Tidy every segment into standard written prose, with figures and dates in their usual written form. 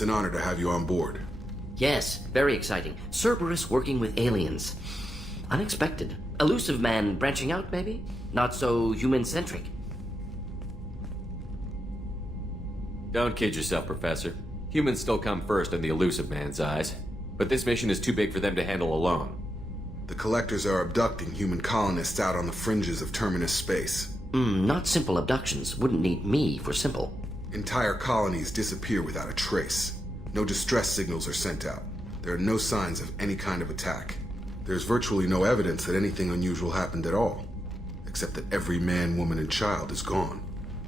It's an honor to have you on board. Yes, very exciting. Cerberus working with aliens. Unexpected. Elusive man branching out, maybe? Not so human-centric. Don't kid yourself, Professor. Humans still come first in the Elusive man's eyes. But this mission is too big for them to handle alone. The Collectors are abducting human colonists out on the fringes of Terminus space. Not simple abductions. Wouldn't need me for simple. Entire colonies disappear without a trace. No distress signals are sent out. There are no signs of any kind of attack. There's virtually no evidence that anything unusual happened at all. Except that every man, woman, and child is gone.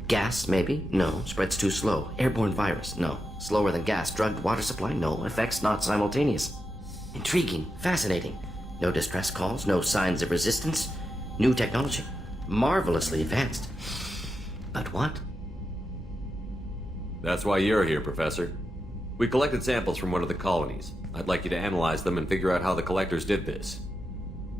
Gas, maybe? No. Spreads too slow. Airborne virus? No. Slower than gas. Drugged water supply? No. Effects not simultaneous. Intriguing. Fascinating. No distress calls. No signs of resistance. New technology. Marvelously advanced. But what? That's why you're here, Professor. We collected samples from one of the colonies. I'd like you to analyze them and figure out how the Collectors did this.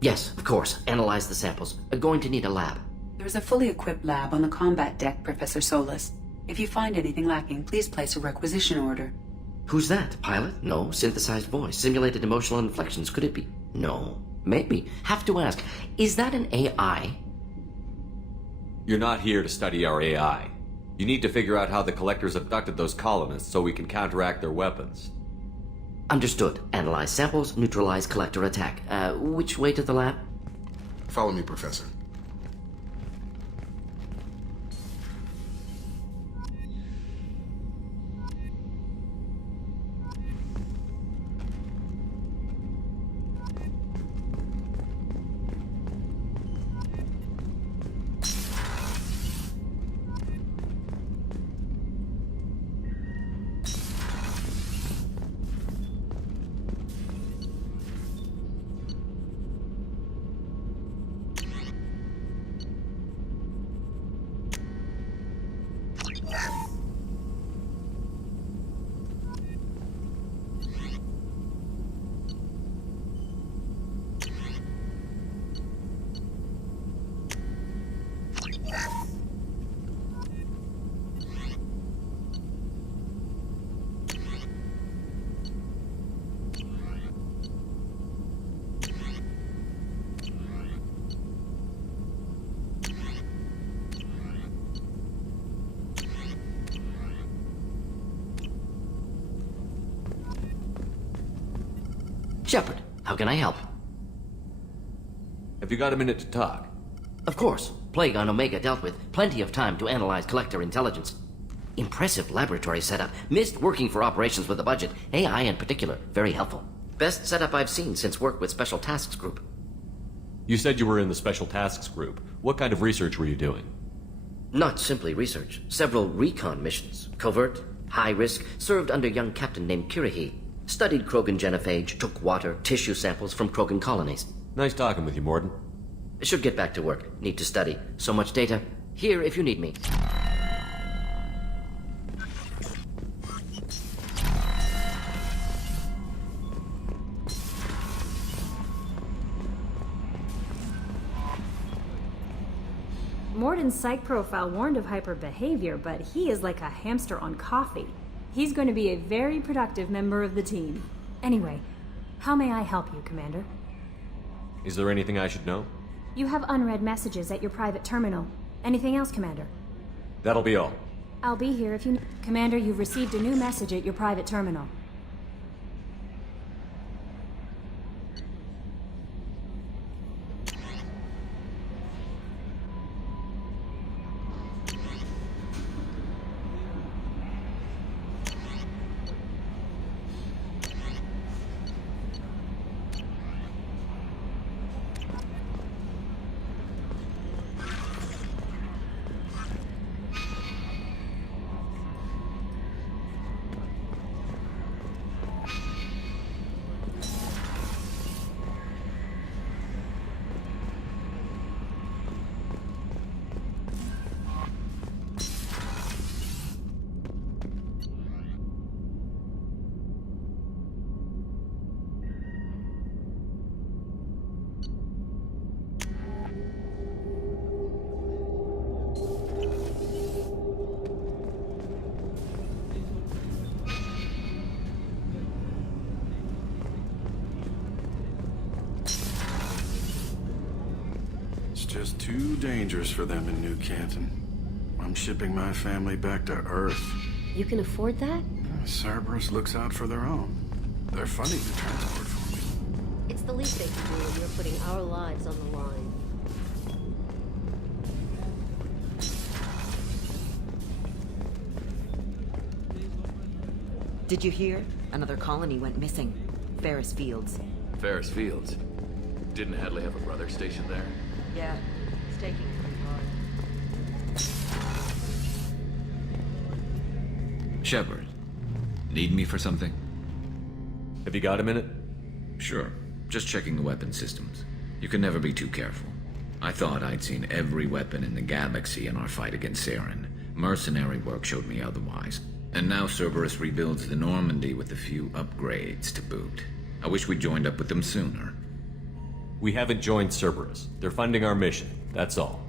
Yes, of course. Analyze the samples. Going to need a lab. There's a fully equipped lab on the combat deck, Professor Solis. If you find anything lacking, please place a requisition order. Who's that? Pilot? No. Synthesized voice. Simulated emotional inflections. Could it be? No. Maybe. Have to ask. Is that an AI? You're not here to study our AI. You need to figure out how the Collectors abducted those colonists so we can counteract their weapons. Understood. Analyze samples, neutralize Collector attack. Which way to the lab? Follow me, Professor. Shepard, how can I help? Have you got a minute to talk? Of course. Plague on Omega dealt with. Plenty of time to analyze Collector intelligence. Impressive laboratory setup. Missed working for operations with a budget. AI in particular. Very helpful. Best setup I've seen since work with Special Tasks Group. You said you were in the Special Tasks Group. What kind of research were you doing? Not simply research. Several recon missions. Covert, high risk, served under a young captain named Kirahi. Studied Krogan genophage, took water, tissue samples from Krogan colonies. Nice talking with you, Morden. Should get back to work. Need to study. So much data. Here if you need me. Morden's psych profile warned of hyper behavior, but he is like a hamster on coffee. He's going to be a very productive member of the team. Anyway, how may I help you, Commander? Is there anything I should know? You have unread messages at your private terminal. Anything else, Commander? That'll be all. I'll be here if you... Commander, you've received a new message at your private terminal. just too dangerous for them in New Canton. I'm shipping my family back to Earth. You can afford that? Cerberus looks out for their own. They're funding the transport for me. It's the least they can do when you're putting our lives on the line. Did you hear? Another colony went missing. Ferris Fields. Ferris Fields. Didn't Hadley have a brother stationed there? Yeah, staking pretty hard. Shepard, need me for something? Have you got a minute? Sure. Just checking the weapon systems. You can never be too careful. I thought I'd seen every weapon in the galaxy in our fight against Saren. Mercenary work showed me otherwise. And now Cerberus rebuilds the Normandy with a few upgrades to boot. I wish we'd joined up with them sooner. We haven't joined Cerberus. They're funding our mission, that's all.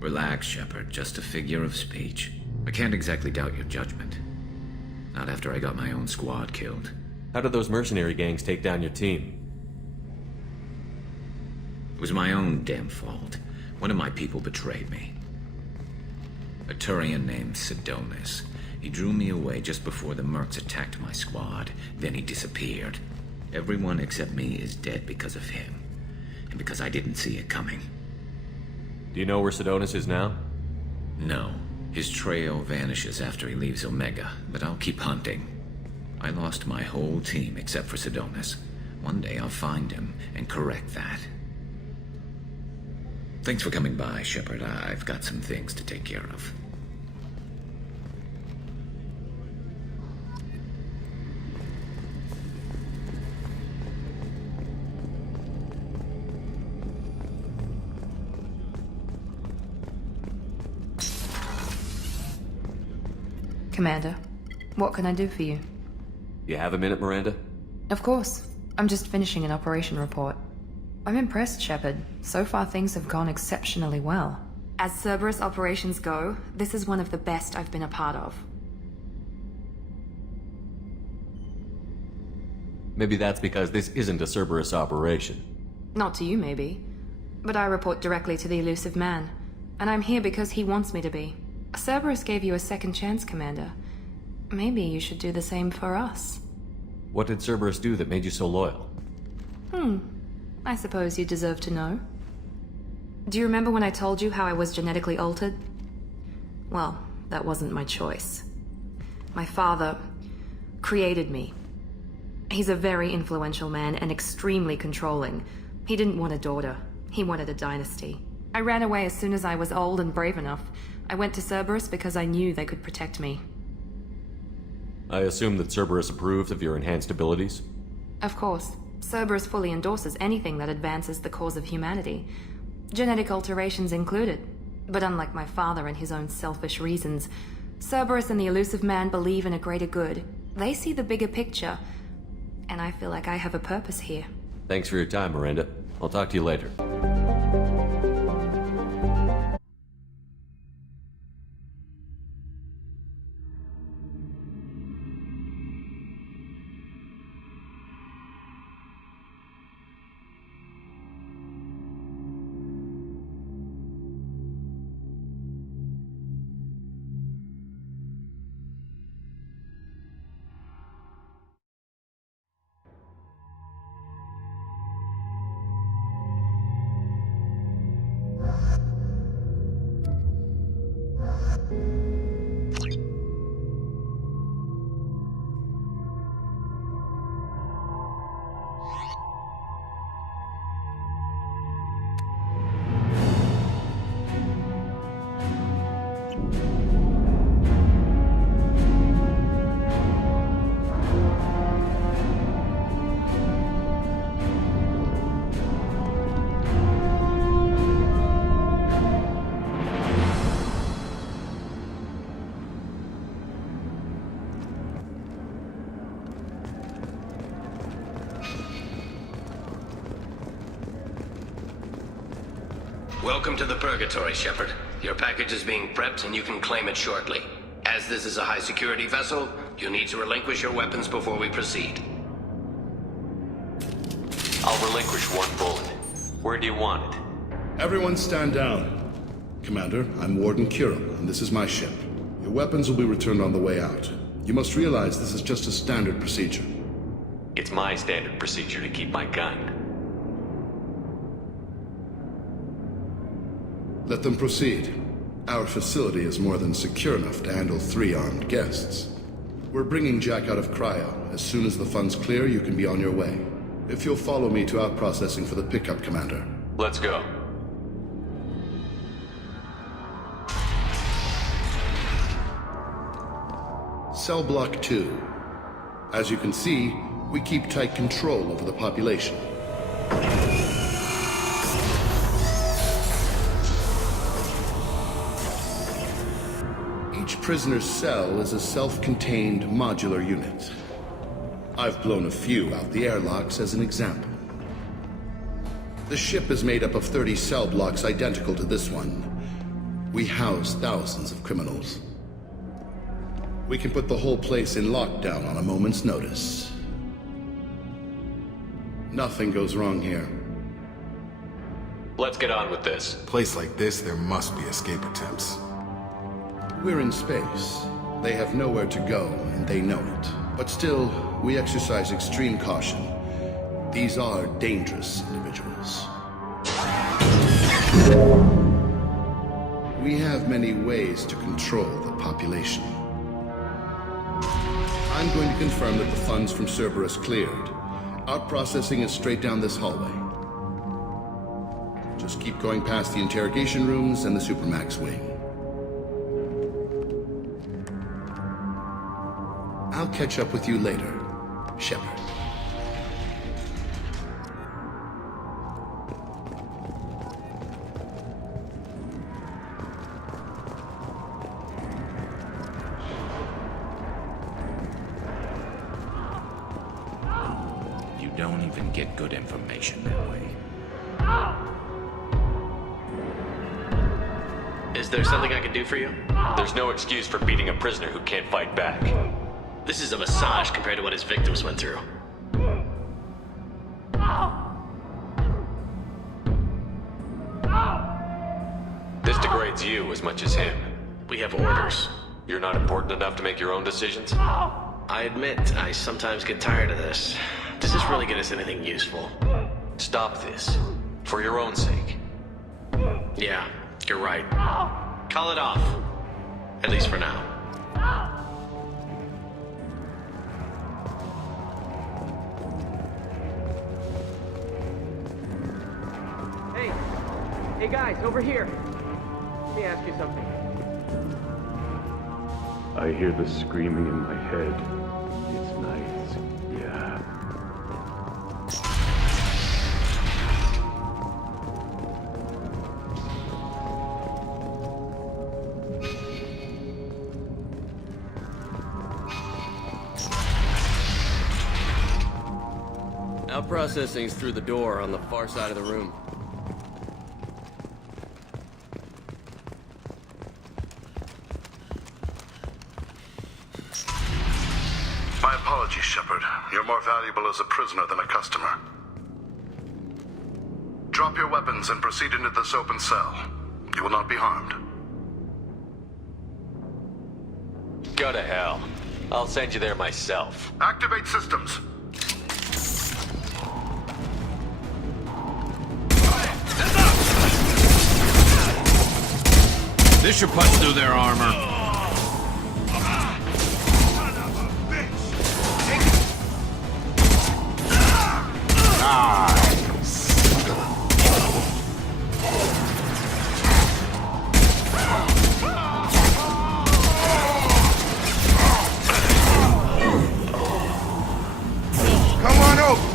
Relax, Shepard. Just a figure of speech. I can't exactly doubt your judgment. Not after I got my own squad killed. How did those mercenary gangs take down your team? It was my own damn fault. One of my people betrayed me. A Turian named Sidonis. He drew me away just before the Mercs attacked my squad. Then he disappeared. Everyone except me is dead because of him. And because I didn't see it coming. Do you know where Sidonis is now? No. His trail vanishes after he leaves Omega, but I'll keep hunting. I lost my whole team except for Sidonis. One day I'll find him and correct that. Thanks for coming by, Shepard. I've got some things to take care of. Commander, what can I do for you? You have a minute, Miranda? Of course. I'm just finishing an operation report. I'm impressed, Shepard. So far things have gone exceptionally well. As Cerberus operations go, this is one of the best I've been a part of. Maybe that's because this isn't a Cerberus operation. Not to you, maybe. But I report directly to the Elusive Man. And I'm here because he wants me to be. Cerberus gave you a second chance, Commander. Maybe you should do the same for us. What did Cerberus do that made you so loyal? I suppose you deserve to know. Do you remember when I told you how I was genetically altered? Well, that wasn't my choice. My father created me. He's a very influential man and extremely controlling. He didn't want a daughter. He wanted a dynasty. I ran away as soon as I was old and brave enough. I went to Cerberus because I knew they could protect me. I assume that Cerberus approved of your enhanced abilities? Of course. Cerberus fully endorses anything that advances the cause of humanity. Genetic alterations included. But unlike my father and his own selfish reasons, Cerberus and the Elusive Man believe in a greater good. They see the bigger picture. And I feel like I have a purpose here. Thanks for your time, Miranda. I'll talk to you later. Welcome to the Purgatory, Shepard. Your package is being prepped and you can claim it shortly. As this is a high-security vessel, you'll need to relinquish your weapons before we proceed. I'll relinquish one bullet. Where do you want it? Everyone stand down. Commander, I'm Warden Kurum, and this is my ship. Your weapons will be returned on the way out. You must realize this is just a standard procedure. It's my standard procedure to keep my gun. Let them proceed. Our facility is more than secure enough to handle 3 armed guests. We're bringing Jack out of cryo. As soon as the funds clear, you can be on your way. If you'll follow me to out-processing for the pickup, Commander. Let's go. Cell Block 2. As you can see, we keep tight control over the population. Each prisoner's cell is a self-contained modular unit. I've blown a few out the airlocks as an example. The ship is made up of 30 cell blocks identical to this one. We house thousands of criminals. We can put the whole place in lockdown on a moment's notice. Nothing goes wrong here. Let's get on with this. A place like this, there must be escape attempts. We're in space. They have nowhere to go, and they know it. But still, we exercise extreme caution. These are dangerous individuals. We have many ways to control the population. I'm going to confirm that the funds from Cerberus cleared. Out-processing is straight down this hallway. Just keep going past the interrogation rooms and the Supermax wing. I'll catch up with you later, Shepard. You don't even get good information that way. Is there something I can do for you? There's no excuse for beating a prisoner who can't fight back. This is a massage compared to what his victims went through. This degrades you as much as him. We have orders. You're not important enough to make your own decisions? I admit, I sometimes get tired of this. Does this really get us anything useful? Stop this. For your own sake. Yeah, you're right. Call it off. At least for now. Hey guys, over here. Let me ask you something. I hear the screaming in my head. It's nice, yeah. Out processing's through the door on the far side of the room. My apologies, Shepard. You're more valuable as a prisoner than a customer. Drop your weapons and proceed into this open cell. You will not be harmed. Go to hell. I'll send you there myself. Activate systems. This should punch through their armor. Come on over!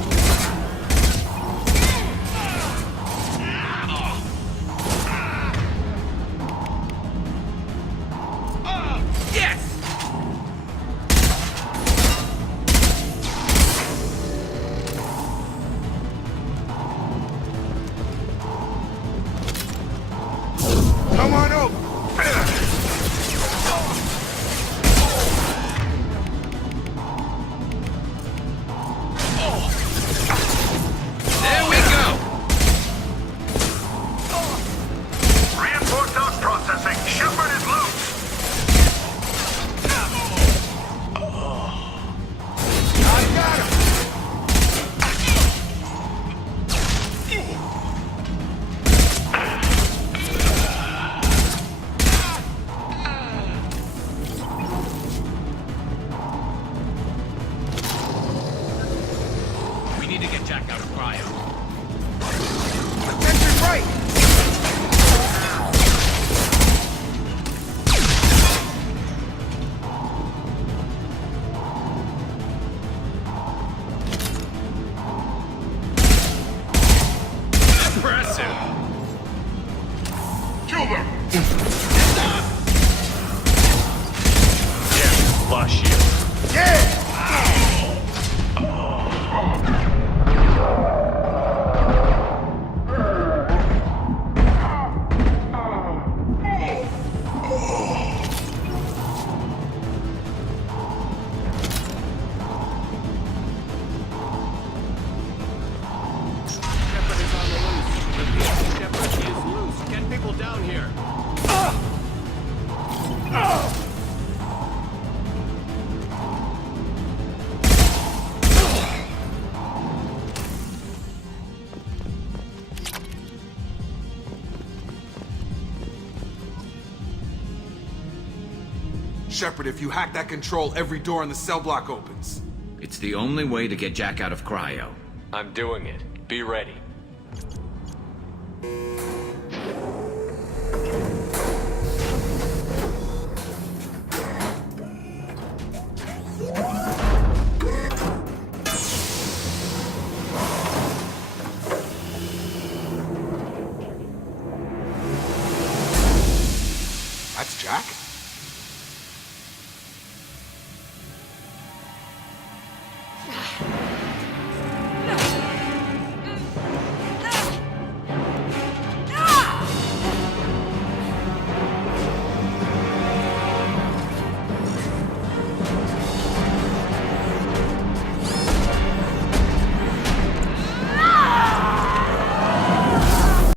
Shepard, if you hack that control, every door in the cell block opens. It's the only way to get Jack out of cryo. I'm doing it. Be ready. That's Jack?